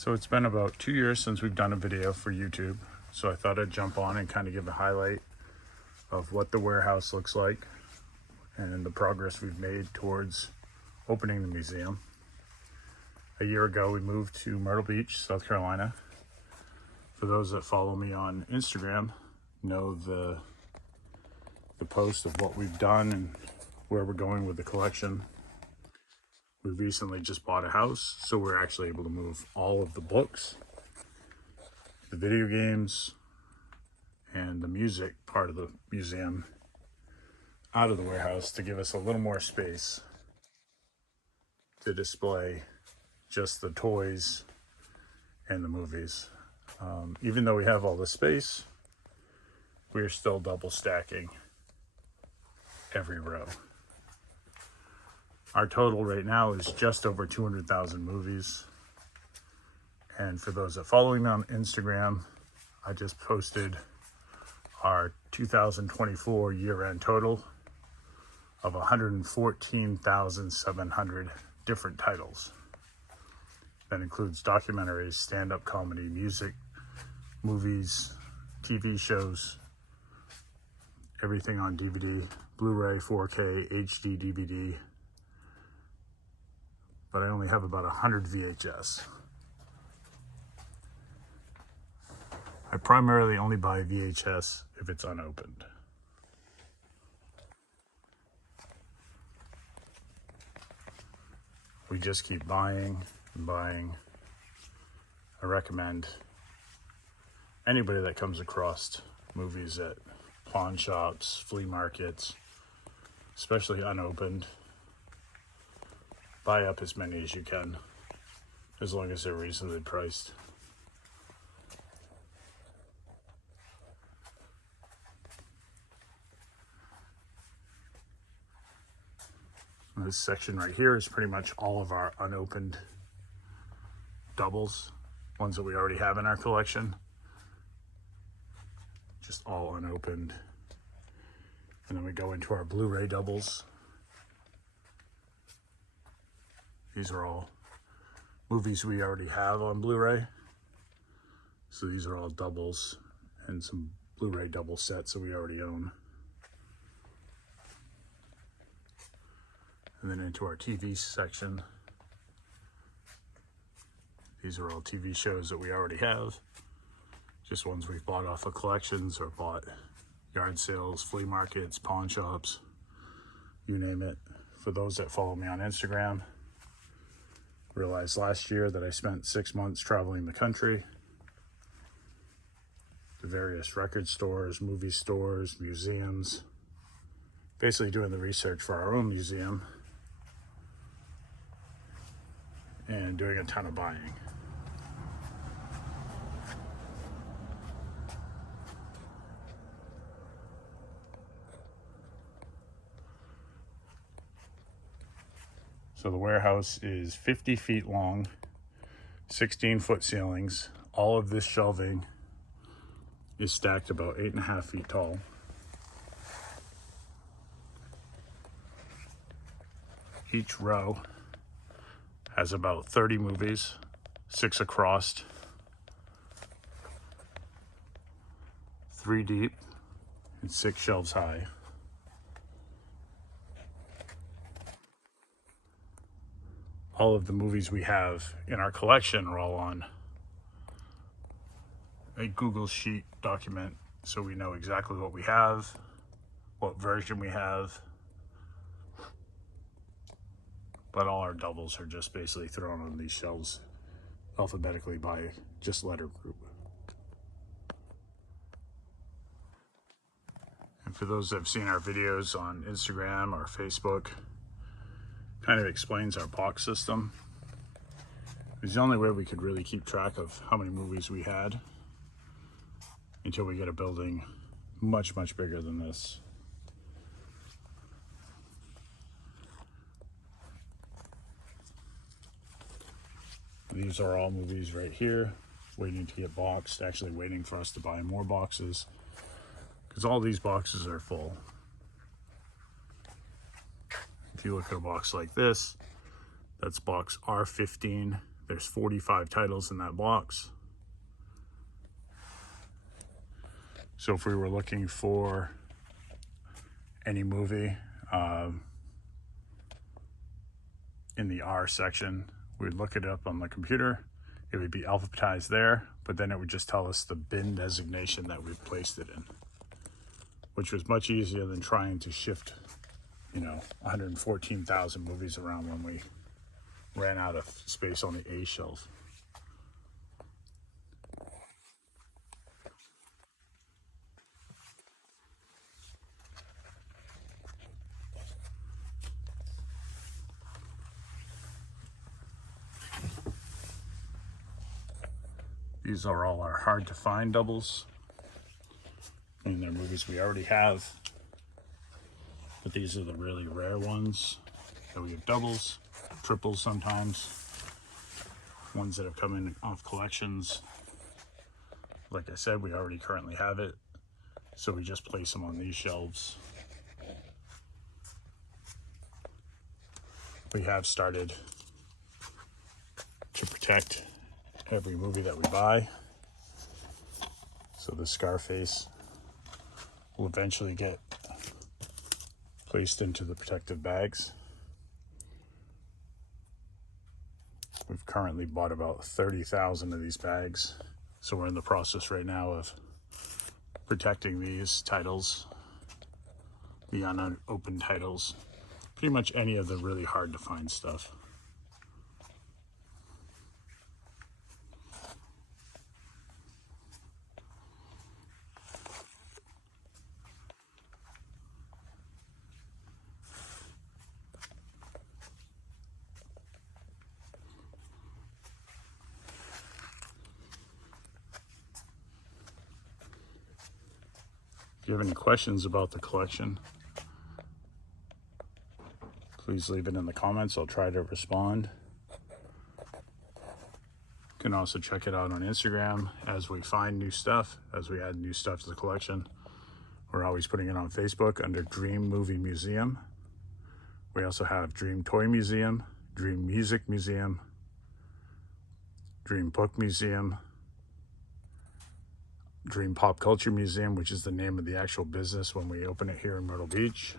So it's been about 2 years since we've done a video for YouTube. So I thought I'd jump on and kind of give a highlight of what the warehouse looks like and the progress we've made towards opening the museum. A year ago, we moved to Myrtle Beach, South Carolina. For those that follow me on Instagram, know the post of what we've done and where we're going with the collection. We recently just bought a house, so we're actually able to move all of the books, the video games, and the music part of the museum out of the warehouse to give us a little more space to display just the toys and the movies. Even though we have all the space, we're still double stacking every row. Our total right now is just over 200,000 movies. And for those that follow me on Instagram, I just posted our 2024 year-end total of 114,700 different titles. That includes documentaries, stand-up comedy, music, movies, TV shows, everything on DVD, Blu-ray, 4K, HD DVD. But I only have about 100 VHS. I primarily only buy VHS if it's unopened. We just keep buying and buying. I recommend anybody that comes across movies at pawn shops, flea markets, especially unopened, buy up as many as you can, as long as they're reasonably priced. This section right here is pretty much all of our unopened doubles, ones that we already have in our collection. Just all unopened. And then we go into our Blu-ray doubles. These are all movies we already have on Blu-ray. So these are all doubles and some Blu-ray double sets that we already own. And then into our TV section. These are all TV shows that we already have. Just ones we've bought off of collections or bought yard sales, flea markets, pawn shops, you name it. For those that follow me on Instagram, realized last year that I spent 6 months traveling the country to various record stores, movie stores, museums, basically doing the research for our own museum and doing a ton of buying. So the warehouse is 50 feet long, 16-foot ceilings. All of this shelving is stacked about 8.5 feet tall. Each row has about 30 movies, 6 across, 3 deep, and 6 shelves high. All of the movies we have in our collection are all on a Google Sheet document, so we know exactly what we have, what version we have. But all our doubles are just basically thrown on these shelves alphabetically by just letter group. And for those that have seen our videos on Instagram or Facebook, kind of explains our box system. It's the only way we could really keep track of how many movies we had until we get a building much, much bigger than this. These are all movies right here, waiting to get boxed, actually waiting for us to buy more boxes, because all these boxes are full. If you look at a box like this, that's box R15, There's 45 titles in that box. So if we were looking for any movie in the R section, we'd look it up on the computer. It would be alphabetized there, but then it would just tell us the bin designation that we've placed it in, which was much easier than trying to shift, 114,000 movies around when we ran out of space on the A shelf. These are all our hard to find doubles. And they're movies we already have. But these are the really rare ones that we have doubles, triples sometimes, ones that have come in off collections. Like I said, we already currently have it, so we just place them on these shelves. We have started to protect every movie that we buy. So the Scarface will eventually get placed into the protective bags. We've currently bought about 30,000 of these bags. So we're in the process right now of protecting these titles, the unopened titles, pretty much any of the really hard to find stuff. If you have any questions about the collection, please leave it in the comments. I'll try to respond. You can also check it out on Instagram as we find new stuff, as we add new stuff to the collection. We're always putting it on Facebook under Dream Movie Museum. We also have Dream Toy Museum, Dream Music Museum, Dream Book Museum, Dream Pop Culture Museum, which is the name of the actual business when we open it here in Myrtle Beach.